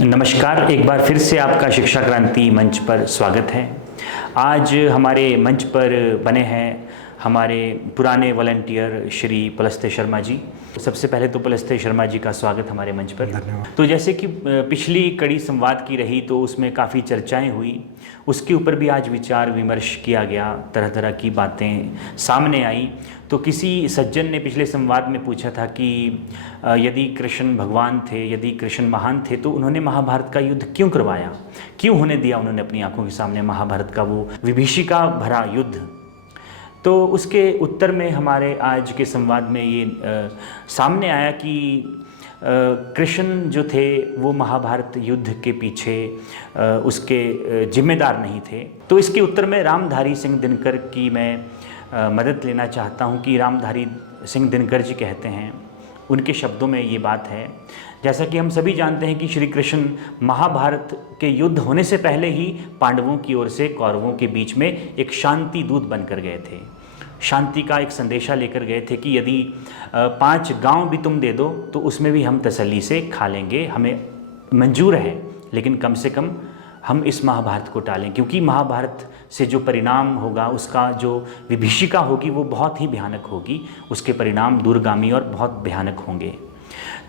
नमस्कार, एक बार फिर से आपका शिक्षा क्रांति मंच पर स्वागत है। आज हमारे मंच पर बने हैं हमारे पुराने वॉलंटियर श्री पुलस्त्य शर्मा जी। सबसे पहले तो पुलस्त्य शर्मा जी का स्वागत हमारे मंच पर। धन्यवाद। तो जैसे कि पिछली कड़ी संवाद की रही तो उसमें काफ़ी चर्चाएं हुई, उसके ऊपर भी आज विचार विमर्श किया गया, तरह तरह की बातें सामने आई। तो किसी सज्जन ने पिछले संवाद में पूछा था कि यदि कृष्ण भगवान थे, यदि कृष्ण महान थे तो उन्होंने महाभारत का युद्ध क्यों करवाया, क्यों होने दिया उन्होंने अपनी आंखों के सामने महाभारत का वो विभीषिका भरा युद्ध। तो उसके उत्तर में हमारे आज के संवाद में ये सामने आया कि कृष्ण जो थे वो महाभारत युद्ध के पीछे उसके जिम्मेदार नहीं थे। तो इसके उत्तर में रामधारी सिंह दिनकर की मैं मदद लेना चाहता हूं कि रामधारी सिंह दिनकर जी कहते हैं, उनके शब्दों में ये बात है। जैसा कि हम सभी जानते हैं कि श्री कृष्ण महाभारत के युद्ध होने से पहले ही पांडवों की ओर से कौरवों के बीच में एक शांति दूत बनकर गए थे। शांति का एक संदेशा लेकर गए थे कि यदि 5 गांव भी तुम दे दो तो उसमें भी हम तसल्ली से खा लेंगे, हमें मंजूर है, लेकिन कम से कम हम इस महाभारत को टालें, क्योंकि महाभारत से जो परिणाम होगा, उसका जो विभीषिका होगी वो बहुत ही भयानक होगी, उसके परिणाम दूरगामी और बहुत भयानक होंगे।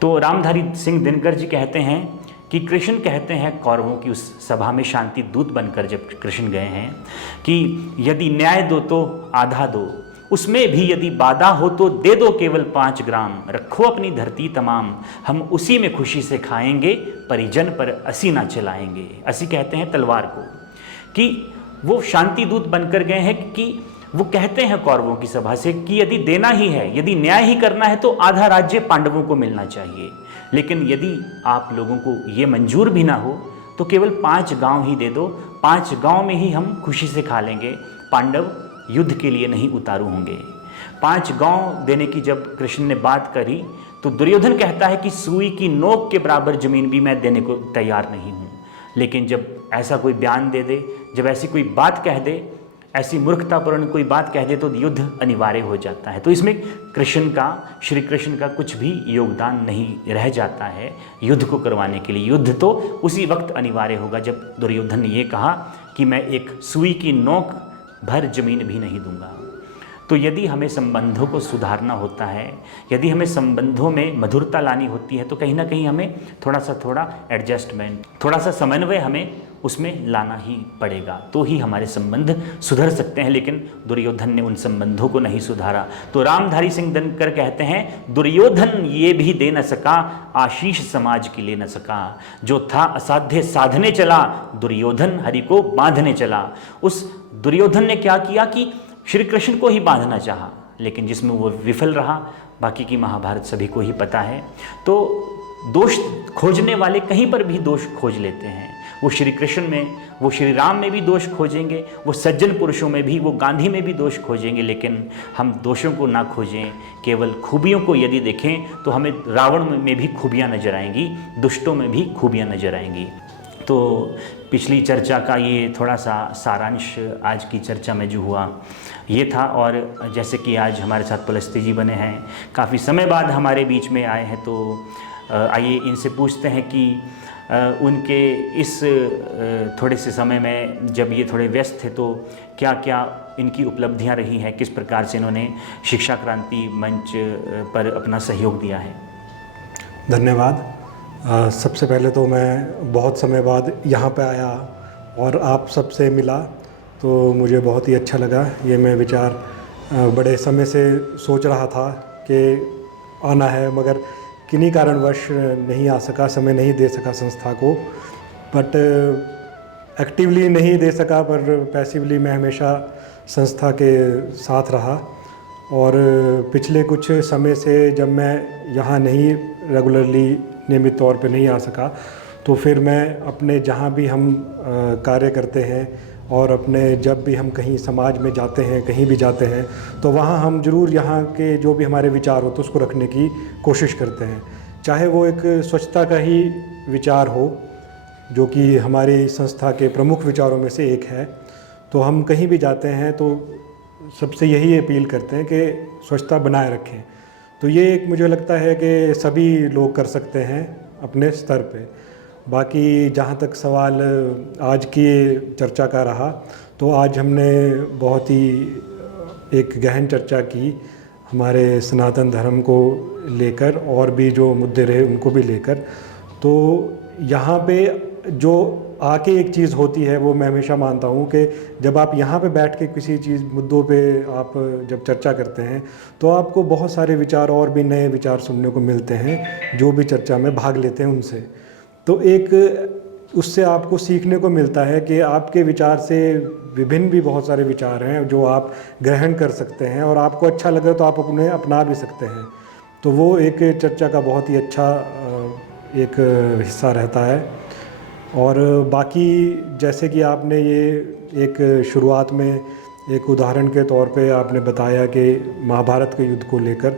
तो रामधारी सिंह दिनकर जी कहते हैं कि कृष्ण कहते हैं कौरवों की उस सभा में शांति दूत बनकर जब कृष्ण गए हैं कि यदि न्याय दो तो आधा दो, उसमें भी यदि बाधा हो तो दे दो केवल 5 ग्राम, रखो अपनी धरती तमाम, हम उसी में खुशी से खाएंगे, परिजन पर असी ना चलाएंगे। असी कहते हैं तलवार को, कि वो शांति दूत बनकर गए हैं कि वो कहते हैं कौरवों की सभा से कि यदि देना ही है, यदि न्याय ही करना है तो आधा राज्य पांडवों को मिलना चाहिए, लेकिन यदि आप लोगों को ये मंजूर भी ना हो तो केवल 5 गांव ही दे दो, 5 गांव में ही हम खुशी से खा लेंगे, पांडव युद्ध के लिए नहीं उतारू होंगे। 5 गांव देने की जब कृष्ण ने बात करी तो दुर्योधन कहता है कि सुई की नोक के बराबर जमीन भी मैं देने को तैयार नहीं हूँ। लेकिन जब ऐसा कोई बयान दे दे, जब ऐसी कोई बात कह दे, ऐसी मूर्खतापूर्ण कोई बात कह दे तो युद्ध अनिवार्य हो जाता है। तो इसमें कृष्ण का, श्री कृष्ण का कुछ भी योगदान नहीं रह जाता है युद्ध को करवाने के लिए। युद्ध तो उसी वक्त अनिवार्य होगा जब दुर्योधन ने ये कहा कि मैं एक सुई की नोक भर जमीन भी नहीं दूंगा। तो यदि हमें संबंधों को सुधारना होता है, यदि हमें संबंधों में मधुरता लानी होती है तो कहीं ना कहीं हमें थोड़ा एडजस्टमेंट, थोड़ा सा समन्वय हमें उसमें लाना ही पड़ेगा, तो ही हमारे संबंध सुधर सकते हैं। लेकिन दुर्योधन ने उन संबंधों को नहीं सुधारा। तो रामधारी सिंह दिनकर कहते हैं, दुर्योधन ये भी दे न सका, आशीष समाज की ले न सका, जो था असाध्य साधने चला, दुर्योधन हरि को बांधने चला। उस दुर्योधन ने क्या किया कि श्री कृष्ण को ही बांधना चाहा, लेकिन जिसमें वो विफल रहा। बाकी की महाभारत सभी को ही पता है। तो दोष खोजने वाले कहीं पर भी दोष खोज लेते हैं। वो श्री कृष्ण में, वो श्री राम में भी दोष खोजेंगे, वो सज्जन पुरुषों में भी, वो गांधी में भी दोष खोजेंगे, लेकिन हम दोषों को ना खोजें, केवल खूबियों को यदि देखें तो हमें रावण में भी खूबियाँ नजर आएंगी, दुष्टों में भी खूबियाँ नजर आएंगी। तो पिछली चर्चा का ये थोड़ा सा सारांश आज की चर्चा में जो हुआ ये था। और जैसे कि आज हमारे साथ पुलस्त्य जी बने हैं, काफ़ी समय बाद हमारे बीच में आए हैं, तो आइए इनसे पूछते हैं कि उनके इस थोड़े से समय में जब ये थोड़े व्यस्त थे तो क्या क्या इनकी उपलब्धियां रही हैं, किस प्रकार से इन्होंने शिक्षा क्रांति मंच पर अपना सहयोग दिया है। धन्यवाद। सबसे पहले तो मैं बहुत समय बाद यहाँ पे आया और आप सबसे मिला, तो मुझे बहुत ही अच्छा लगा। ये मैं विचार बड़े समय से सोच रहा था कि आना है, मगर किन्हीं कारणवश नहीं आ सका, समय नहीं दे सका संस्था को। बट एक्टिवली नहीं दे सका, पर पैसिवली मैं हमेशा संस्था के साथ रहा। और पिछले कुछ समय से जब मैं यहाँ नहीं रेगुलरली नियमित तौर पे नहीं आ सका, तो फिर मैं अपने जहाँ भी हम कार्य करते हैं और अपने जब भी हम कहीं समाज में जाते हैं, कहीं भी जाते हैं, तो वहाँ हम ज़रूर यहाँ के जो भी हमारे विचार होते हैं उसको रखने की कोशिश करते हैं। चाहे वो एक स्वच्छता का ही विचार हो, जो कि हमारी संस्था के प्रमुख विचारों में से एक है, तो हम कहीं भी जाते हैं तो सबसे यही अपील करते हैं कि स्वच्छता बनाए रखें। तो ये एक मुझे लगता है कि सभी लोग कर सकते हैं अपने स्तर पे। बाकी जहाँ तक सवाल आज की चर्चा का रहा, तो आज हमने बहुत ही एक गहन चर्चा की हमारे सनातन धर्म को लेकर, और भी जो मुद्दे रहे उनको भी लेकर। तो यहाँ पे जो आके एक चीज़ होती है, वो मैं हमेशा मानता हूँ कि जब आप यहाँ पे बैठ के किसी चीज़ मुद्दों पे आप जब चर्चा करते हैं, तो आपको बहुत सारे विचार और भी नए विचार सुनने को मिलते हैं जो भी चर्चा में भाग लेते हैं उनसे। तो एक उससे आपको सीखने को मिलता है कि आपके विचार से विभिन्न भी बहुत सारे विचार हैं जो आप ग्रहण कर सकते हैं, और आपको अच्छा लगे तो आप उन्हें अपना भी सकते हैं। तो वो एक चर्चा का बहुत ही अच्छा एक हिस्सा रहता है। और बाकी जैसे कि आपने ये एक शुरुआत में एक उदाहरण के तौर पे आपने बताया कि महाभारत के युद्ध को लेकर,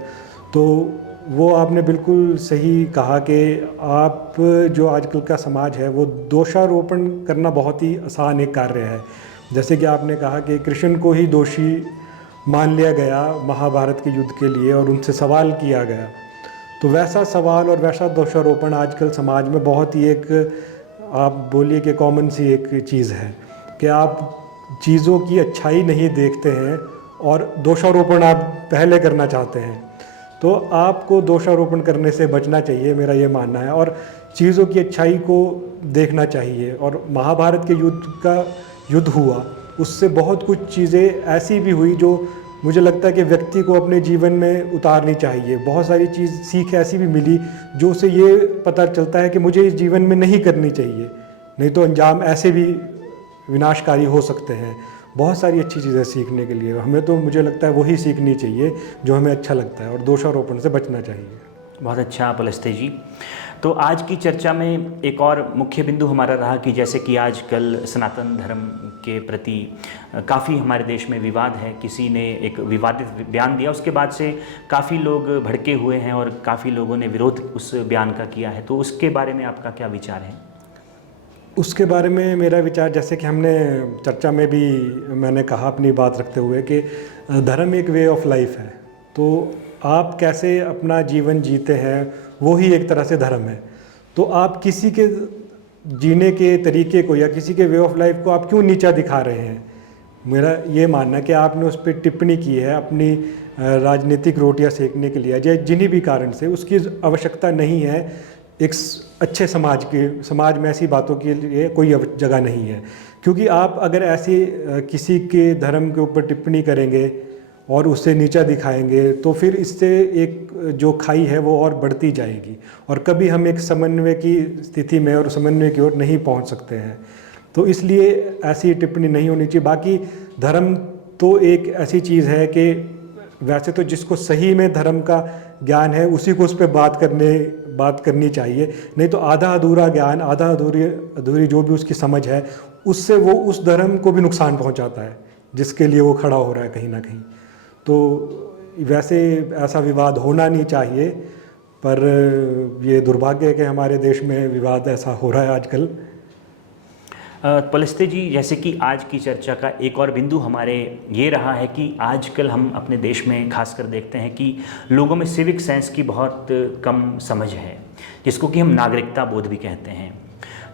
तो वो आपने बिल्कुल सही कहा कि आप जो आजकल का समाज है वो दोषारोपण करना बहुत ही आसान एक कार्य है। जैसे कि आपने कहा कि कृष्ण को ही दोषी मान लिया गया महाभारत के युद्ध के लिए और उनसे सवाल किया गया। तो वैसा सवाल और वैसा दोषारोपण आजकल समाज में बहुत ही एक, आप बोलिए कि कॉमन सी एक चीज़ है कि आप चीज़ों की अच्छाई नहीं देखते हैं और दोषारोपण आप पहले करना चाहते हैं। तो आपको दोषारोपण करने से बचना चाहिए, मेरा ये मानना है, और चीज़ों की अच्छाई को देखना चाहिए। और महाभारत के युद्ध हुआ, उससे बहुत कुछ चीज़ें ऐसी भी हुई जो मुझे लगता है कि व्यक्ति को अपने जीवन में उतारनी चाहिए। बहुत सारी सीख ऐसी भी मिली जो उसे ये पता चलता है कि मुझे इस जीवन में नहीं करनी चाहिए, नहीं तो अंजाम ऐसे भी विनाशकारी हो सकते हैं। बहुत सारी अच्छी चीज़ें सीखने के लिए हमें, तो मुझे लगता है वही सीखनी चाहिए जो हमें अच्छा लगता है, और दोषारोपण से बचना चाहिए। बहुत अच्छा पलस्ते जी। तो आज की चर्चा में एक और मुख्य बिंदु हमारा रहा कि जैसे कि आजकल सनातन धर्म के प्रति काफ़ी हमारे देश में विवाद है। किसी ने एक विवादित बयान दिया, उसके बाद से काफ़ी लोग भड़के हुए हैं और काफ़ी लोगों ने विरोध उस बयान का किया है। तो उसके बारे में आपका क्या विचार है? उसके बारे में मेरा विचार, जैसे कि हमने चर्चा में भी मैंने कहा अपनी बात रखते हुए कि धर्म एक वे ऑफ लाइफ है। तो आप कैसे अपना जीवन जीते हैं वो ही एक तरह से धर्म है। तो आप किसी के जीने के तरीके को या किसी के वे ऑफ लाइफ को आप क्यों नीचा दिखा रहे हैं? मेरा ये मानना है कि आपने उस पर टिप्पणी की है अपनी राजनीतिक रोटियां सेकने के लिए, या जिन्हीं भी कारण से, उसकी आवश्यकता नहीं है। एक अच्छे समाज में ऐसी बातों के लिए कोई जगह नहीं है, क्योंकि आप अगर ऐसी किसी के धर्म के ऊपर टिप्पणी करेंगे और उसे नीचा दिखाएंगे तो फिर इससे एक जो खाई है वो और बढ़ती जाएगी, और कभी हम एक समन्वय की स्थिति में और समन्वय की ओर नहीं पहुंच सकते हैं। तो इसलिए ऐसी टिप्पणी नहीं होनी चाहिए। बाकी धर्म तो एक ऐसी चीज़ है कि वैसे तो जिसको सही में धर्म का ज्ञान है उसी को उस पर बात करनी चाहिए, नहीं तो आधा अधूरा ज्ञान, आधा अधूरी जो भी उसकी समझ है, उससे वो उस धर्म को भी नुकसान पहुंचाता है जिसके लिए वो खड़ा हो रहा है कहीं ना कहीं। तो वैसे ऐसा विवाद होना नहीं चाहिए, पर ये दुर्भाग्य है कि हमारे देश में विवाद ऐसा हो रहा है आजकल। पलस्ते जी, जैसे कि आज की चर्चा का एक और बिंदु हमारे ये रहा है कि आजकल हम अपने देश में खासकर देखते हैं कि लोगों में सिविक सेंस की बहुत कम समझ है, जिसको कि हम नागरिकता बोध भी कहते हैं।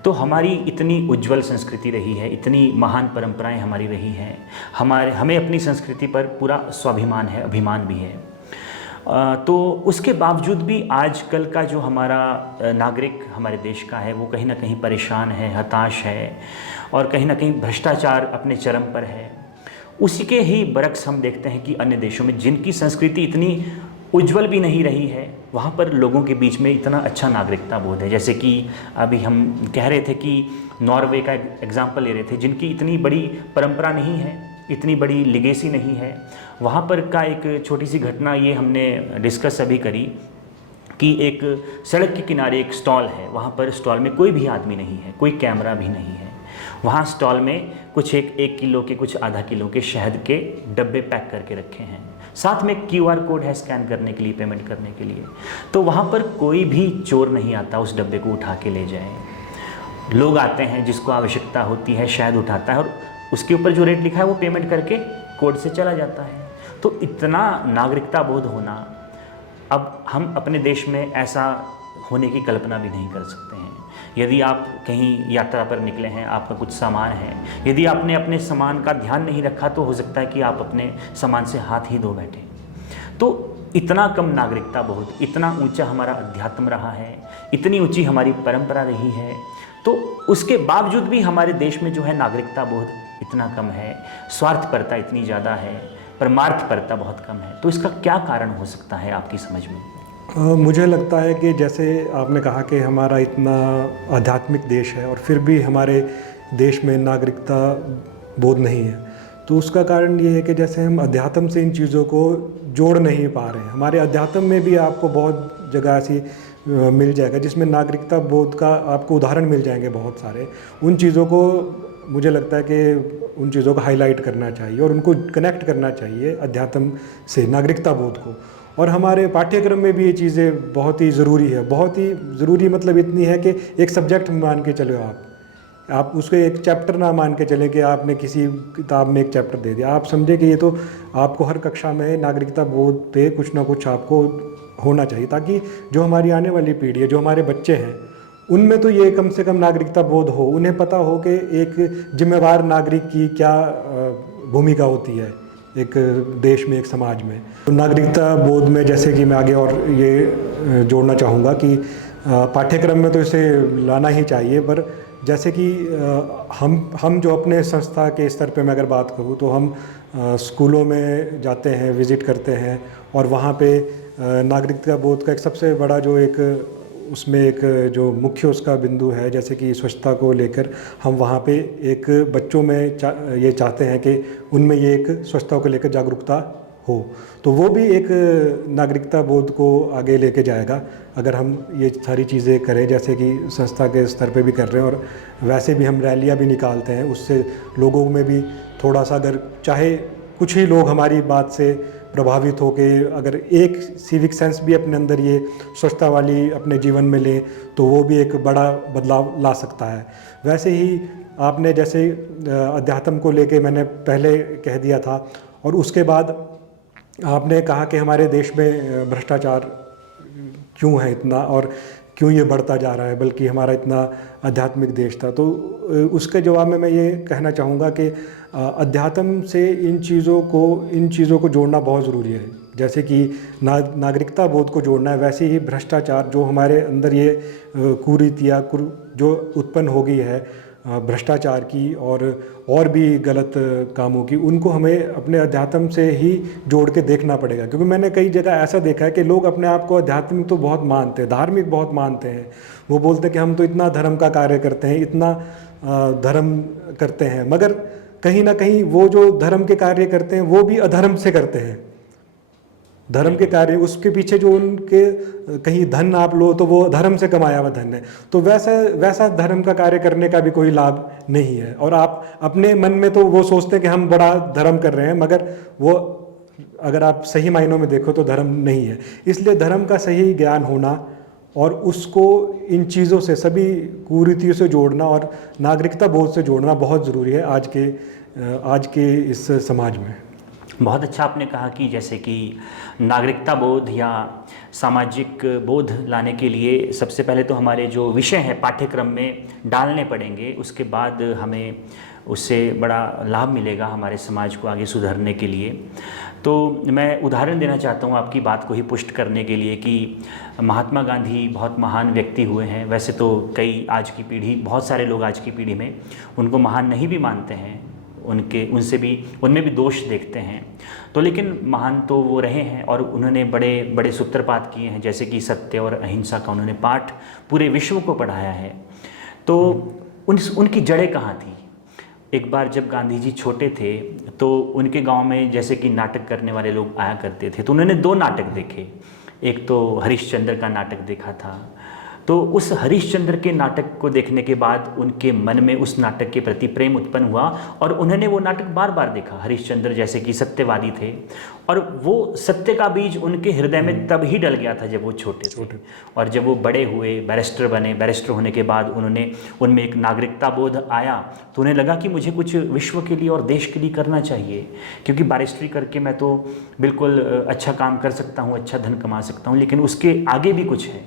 तो हमारी इतनी उज्जवल संस्कृति रही है, इतनी महान परंपराएं हमारी रही हैं, हमें अपनी संस्कृति पर पूरा स्वाभिमान है, अभिमान भी है। तो उसके बावजूद भी आजकल का जो हमारा नागरिक हमारे देश का है वो कहीं ना कहीं परेशान है, हताश है, और कहीं ना कहीं भ्रष्टाचार अपने चरम पर है। उसी के ही बरक्स हम देखते हैं कि अन्य देशों में जिनकी संस्कृति इतनी उज्जवल भी नहीं रही है, वहाँ पर लोगों के बीच में इतना अच्छा नागरिकता बोध है। जैसे कि अभी हम कह रहे थे कि नॉर्वे का एग्जाम्पल ले रहे थे, जिनकी इतनी बड़ी परंपरा नहीं है, इतनी बड़ी लिगेसी नहीं है। वहाँ पर का एक छोटी सी घटना ये हमने डिस्कस अभी करी कि एक सड़क के किनारे एक स्टॉल है, वहाँ पर स्टॉल में कोई भी आदमी नहीं है, कोई कैमरा भी नहीं है। वहाँ स्टॉल में कुछ एक किलो के, कुछ आधा किलो के शहद के डब्बे पैक करके रखे हैं, साथ में QR कोड है स्कैन करने के लिए, पेमेंट करने के लिए। तो वहाँ पर कोई भी चोर नहीं आता उस डब्बे को उठा के ले जाए। लोग आते हैं, जिसको आवश्यकता होती है शहद उठाता है और उसके ऊपर जो रेट लिखा है वो पेमेंट करके कोड से चला जाता है। तो इतना नागरिकता बोध होना, अब हम अपने देश में ऐसा होने की कल्पना भी नहीं कर सकते हैं। यदि आप कहीं यात्रा पर निकले हैं, आपका कुछ सामान है, यदि आपने अपने सामान का ध्यान नहीं रखा तो हो सकता है कि आप अपने सामान से हाथ ही धो बैठे। तो इतना कम नागरिकता बोध, इतना ऊंचा हमारा अध्यात्म रहा है, इतनी ऊंची हमारी परंपरा रही है, तो उसके बावजूद भी हमारे देश में जो है नागरिकता बोध इतना कम है, स्वार्थपरता इतनी ज़्यादा है, परमार्थपरता बहुत कम है। तो इसका क्या कारण हो सकता है आपकी समझ में? मुझे लगता है कि जैसे आपने कहा कि हमारा इतना आध्यात्मिक देश है और फिर भी हमारे देश में नागरिकता बोध नहीं है, तो उसका कारण ये है कि जैसे हम अध्यात्म से इन चीज़ों को जोड़ नहीं पा रहे हैं। हमारे अध्यात्म में भी आपको बहुत जगह ऐसी मिल जाएगा जिसमें नागरिकता बोध का आपको उदाहरण मिल जाएंगे बहुत सारे। उन चीज़ों को मुझे लगता है कि उन चीज़ों को हाईलाइट करना चाहिए और उनको कनेक्ट करना चाहिए अध्यात्म से, नागरिकता बोध को। और हमारे पाठ्यक्रम में भी ये चीज़ें बहुत ही ज़रूरी है, बहुत ही ज़रूरी मतलब इतनी है कि एक सब्जेक्ट मान के चलो आप उसको एक चैप्टर ना मान के चलें कि आपने किसी किताब में एक चैप्टर दे दिया। आप समझे कि ये तो आपको हर कक्षा में नागरिकता बोध पे कुछ ना कुछ आपको होना चाहिए, ताकि जो हमारी आने वाली पीढ़ी है, जो हमारे बच्चे हैं, उनमें तो ये कम से कम नागरिकता बोध हो, उन्हें पता हो कि एक जिम्मेवार नागरिक की क्या भूमिका होती है एक देश में, एक समाज में। तो नागरिकता बोध में जैसे कि मैं आगे और ये जोड़ना चाहूँगा कि पाठ्यक्रम में तो इसे लाना ही चाहिए, पर जैसे कि हम जो अपने संस्था के स्तर पे मैं अगर बात करूँ तो हम स्कूलों में जाते हैं, विज़िट करते हैं, और वहाँ पे नागरिकता बोध का एक सबसे बड़ा जो एक उसमें एक जो मुख्य उसका बिंदु है, जैसे कि स्वच्छता को लेकर हम वहाँ पे एक बच्चों में ये चाहते हैं कि उनमें ये एक स्वच्छता को लेकर जागरूकता हो, तो वो भी एक नागरिकता बोध को आगे लेके जाएगा अगर हम ये सारी चीज़ें करें, जैसे कि संस्था के स्तर पे भी कर रहे हैं। और वैसे भी हम रैलियाँ भी निकालते हैं, उससे लोगों में भी थोड़ा सा, अगर चाहे कुछ ही लोग हमारी बात से प्रभावित हो के अगर एक सिविक सेंस भी अपने अंदर ये स्वच्छता वाली अपने जीवन में ले, तो वो भी एक बड़ा बदलाव ला सकता है। वैसे ही आपने जैसे अध्यात्म को लेके मैंने पहले कह दिया था, और उसके बाद आपने कहा कि हमारे देश में भ्रष्टाचार क्यों है इतना और क्यों ये बढ़ता जा रहा है, बल्कि हमारा इतना आध्यात्मिक देश था। तो उसके जवाब में मैं ये कहना चाहूँगा कि अध्यात्म से इन चीज़ों को जोड़ना बहुत ज़रूरी है। जैसे कि नागरिकता बोध को जोड़ना है, वैसे ही भ्रष्टाचार जो हमारे अंदर ये कुरीतियाँ जो उत्पन्न हो गई है भ्रष्टाचार की और भी गलत कामों की, उनको हमें अपने अध्यात्म से ही जोड़ के देखना पड़ेगा। क्योंकि मैंने कई जगह ऐसा देखा है कि लोग अपने आप को आध्यात्मिक तो बहुत मानते हैं, धार्मिक बहुत मानते हैं, वो बोलते हैं कि हम तो इतना धर्म का कार्य करते हैं, इतना धर्म करते हैं, मगर कहीं ना कहीं वो जो धर्म के कार्य करते हैं वो भी अधर्म से करते हैं। धर्म के कार्य, उसके पीछे जो उनके कहीं धन आप लो तो वो धर्म से कमाया हुआ धन है, तो वैसा धर्म का कार्य करने का भी कोई लाभ नहीं है। और आप अपने मन में तो वो सोचते हैं कि हम बड़ा धर्म कर रहे हैं, मगर वो अगर आप सही मायनों में देखो तो धर्म नहीं है। इसलिए धर्म का सही ज्ञान होना और उसको इन चीज़ों से, सभी कुरीतियों से जोड़ना और नागरिकता बोध से जोड़ना बहुत ज़रूरी है आज के इस समाज में। बहुत अच्छा आपने कहा कि जैसे कि नागरिकता बोध या सामाजिक बोध लाने के लिए सबसे पहले तो हमारे जो विषय हैं पाठ्यक्रम में डालने पड़ेंगे, उसके बाद हमें उससे बड़ा लाभ मिलेगा हमारे समाज को आगे सुधारने के लिए। तो मैं उदाहरण देना चाहता हूँ आपकी बात को ही पुष्ट करने के लिए कि महात्मा गांधी बहुत महान व्यक्ति हुए हैं। वैसे तो कई आज की पीढ़ी, बहुत सारे लोग आज की पीढ़ी में उनको महान नहीं भी मानते हैं, उनमें भी दोष देखते हैं, तो लेकिन महान तो वो रहे हैं और उन्होंने बड़े बड़े सूत्रपात किए हैं, जैसे कि सत्य और अहिंसा का उन्होंने पाठ पूरे विश्व को पढ़ाया है। तो उनकी जड़ें कहाँ थी? एक बार जब गांधी जी छोटे थे तो उनके गांव में जैसे कि नाटक करने वाले लोग आया करते थे, तो उन्होंने 2 नाटक देखे। एक तो हरिश्चंद्र का नाटक देखा था, तो उस हरिश्चंद्र के नाटक को देखने के बाद उनके मन में उस नाटक के प्रति प्रेम उत्पन्न हुआ और उन्होंने वो नाटक बार बार देखा। हरिश्चंद्र जैसे कि सत्यवादी थे और वो सत्य का बीज उनके हृदय में तब ही डल गया था जब वो छोटे थे। और जब वो बड़े हुए, बैरिस्टर बने, बैरिस्टर होने के बाद उनमें एक नागरिकता बोध आया, तो उन्हें लगा कि मुझे कुछ विश्व के लिए और देश के लिए करना चाहिए, क्योंकि बैरिस्ट्री करके मैं तो बिल्कुल अच्छा काम कर सकता हूँ, अच्छा धन कमा सकता हूँ, लेकिन उसके आगे भी कुछ है।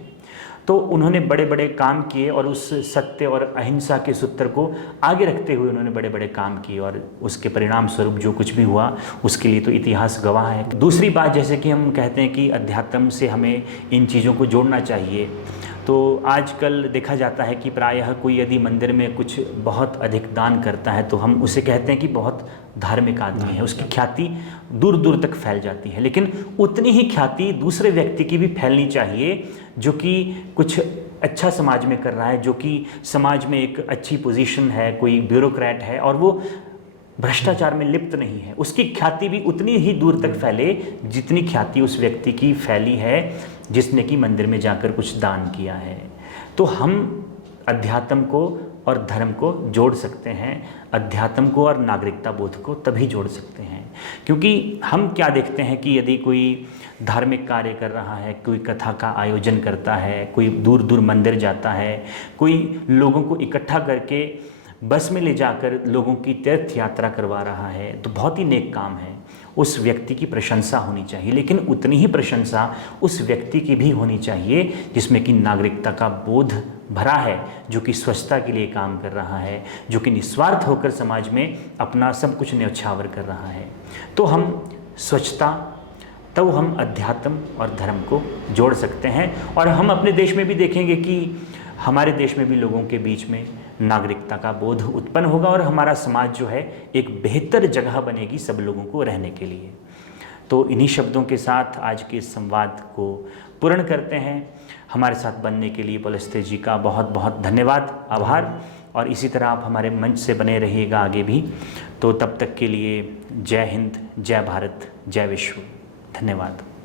तो उन्होंने बड़े बड़े काम किए और उस सत्य और अहिंसा के सूत्र को आगे रखते हुए उन्होंने बड़े बड़े काम किए और उसके परिणाम स्वरूप जो कुछ भी हुआ उसके लिए तो इतिहास गवाह है। दूसरी बात, जैसे कि हम कहते हैं कि अध्यात्म से हमें इन चीज़ों को जोड़ना चाहिए, तो आजकल देखा जाता है कि प्रायः कोई यदि मंदिर में कुछ बहुत अधिक दान करता है तो हम उसे कहते हैं कि बहुत धार्मिक आदमी है, उसकी ख्याति दूर दूर तक फैल जाती है। लेकिन उतनी ही ख्याति दूसरे व्यक्ति की भी फैलनी चाहिए जो कि कुछ अच्छा समाज में कर रहा है, जो कि समाज में एक अच्छी पोजीशन है, कोई ब्यूरोक्रेट है और वो भ्रष्टाचार में लिप्त नहीं है, उसकी ख्याति भी उतनी ही दूर तक फैले जितनी ख्याति उस व्यक्ति की फैली है जिसने कि मंदिर में जाकर कुछ दान किया है। तो हम अध्यात्म को और धर्म को जोड़ सकते हैं, अध्यात्म को और नागरिकता बोध को तभी जोड़ सकते हैं, क्योंकि हम क्या देखते हैं कि यदि कोई धार्मिक कार्य कर रहा है, कोई कथा का आयोजन करता है, कोई दूर दूर मंदिर जाता है, कोई लोगों को इकट्ठा करके बस में ले जाकर लोगों की तीर्थ यात्रा करवा रहा है, तो बहुत ही नेक काम है, उस व्यक्ति की प्रशंसा होनी चाहिए। लेकिन उतनी ही प्रशंसा उस व्यक्ति की भी होनी चाहिए जिसमें कि नागरिकता का बोध भरा है, जो कि स्वच्छता के लिए काम कर रहा है, जो कि निस्वार्थ होकर समाज में अपना सब कुछ न्यौछावर कर रहा है। तो हम स्वच्छता, तब हम अध्यात्म और धर्म को जोड़ सकते हैं और हम अपने देश में भी देखेंगे कि हमारे देश में भी लोगों के बीच में नागरिकता का बोध उत्पन्न होगा और हमारा समाज जो है एक बेहतर जगह बनेगी सब लोगों को रहने के लिए। तो इन्हीं शब्दों के साथ आज के इस संवाद को पूर्ण करते हैं। हमारे साथ बनने के लिए पुलस्त्य जी का बहुत बहुत धन्यवाद, आभार, और इसी तरह आप हमारे मंच से बने रहिएगा आगे भी। तो तब तक के लिए जय हिंद, जय भारत, जय विश्व। धन्यवाद।